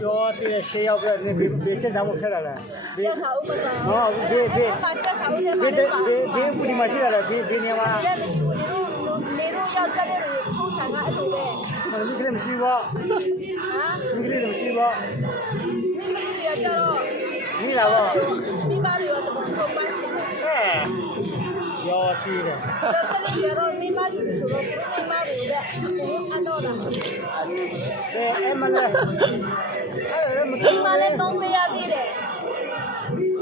ပြောတည်းရှေးရောက်ပြနေဘေးချက်စားဖို့ခက်လာလားဘေးစားဦးမတော်ဟောဘေးဖူဒီမရှိလာလားဘေးနေမှာမရှိဘူးနေတော့ရောက်ကြတဲ့လူထုဆိုင်ကအတူပဲမိကလေးမရှိဘူးမိကလေးမရှိဘူးမိကလေးရကြတော့မိလာပါမိပါလို့တော့တော့ပန်းချင်တယ်ရောတီးတယ်ဆက်လက်ရတော့မိမကြီးဆိုတော့မိမတွေကအတော့တာအဲ့မလဲမိမလည်းသုံးပေးရသေးတယ်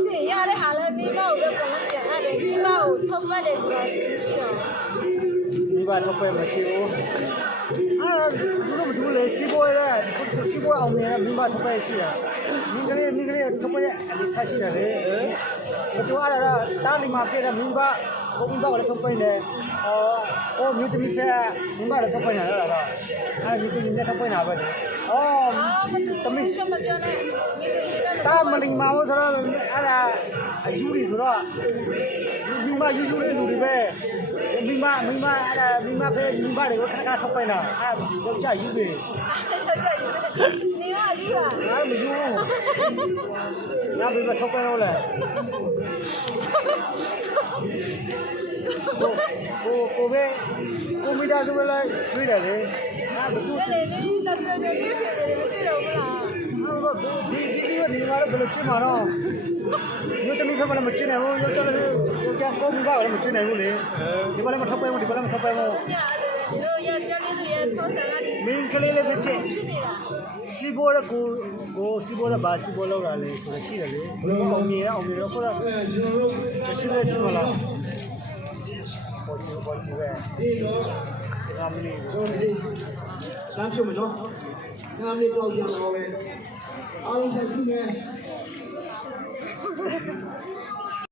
ပြရတဲ့ဟာလည်းမိမကိုပဲပုံပြန်ရတယ်မိမကိုထုတ်ပတ်တယ်ဆိုတော့ရှိတော့မိမထုတ်ပတ်မရှိဘူးဘူးလေစီဘောရစီဘောအောင်နေမိမထုတ်ပတ်ရှိတာမိကလေးထုတ်ပတ်အလေးထားရှိတယ်လေမတော်ရတာတားလီမှာပြတဲ့မိဘဘုံဘကလည်းထုတ်ပိနေအော်မြို့တမီဖက်ဘုံဘလည်းထုတ်ပိနေရတာအဲ့ဒီတူနေထုတ်ပိနေပါလေအော်တမီချက်မပြောနဲ့တာမလီမာဆိုတော့အဲ့ဒါအယူရီဆိုတော့မိမယူလေးလူတွေပဲမိမအဲ့ဒါမိမဖက်မိဘတွေကိုခဏထုတ်ပိနေအဲ့ယောက်ျားယူနေနေရယူတာငါမယူငါဘယ်မှာထုတ်ပိနေလဲကိုပဲကိုမိသားစုပဲလိုက်တွေးတယ်လေဟာဘသူလေနေတက်တယ်နေဖြစ်တယ်မကြည့်တော့ဘူးလားဟာဒီမှာတော့ဘယ်လိုချင်မှာတော့မြို့တမီဖက်မှာမချင်နိုင်ဘူးရောက်ကြတယ်ကိုမိဘကလည်းမချင်နိုင်ဘူးလေဒီဘက်လည်းမထောက်ပဲဘူးဒီဘက်လည်းမထောက်ပဲဘူးတို့ရကြလေးတွေထောက်ဆန်လာမင်းကလေးလေးဖြစ်စီဘောရကိုစီဘောရဘာစီဘောလောက်လာလေဆိုတော့ရှိတယ်လေဘယ်လိုအောင်မြင်တော့ခေါ်တော့ရှိမလားပေါ်ချီပဲဒီတော့15မိနစ်ကျော်နေတန်းဖြုတ်မယ်နော်15မိနစ်တော့ကြာတော့ပဲအားလုံးဆက်ရှိမယ်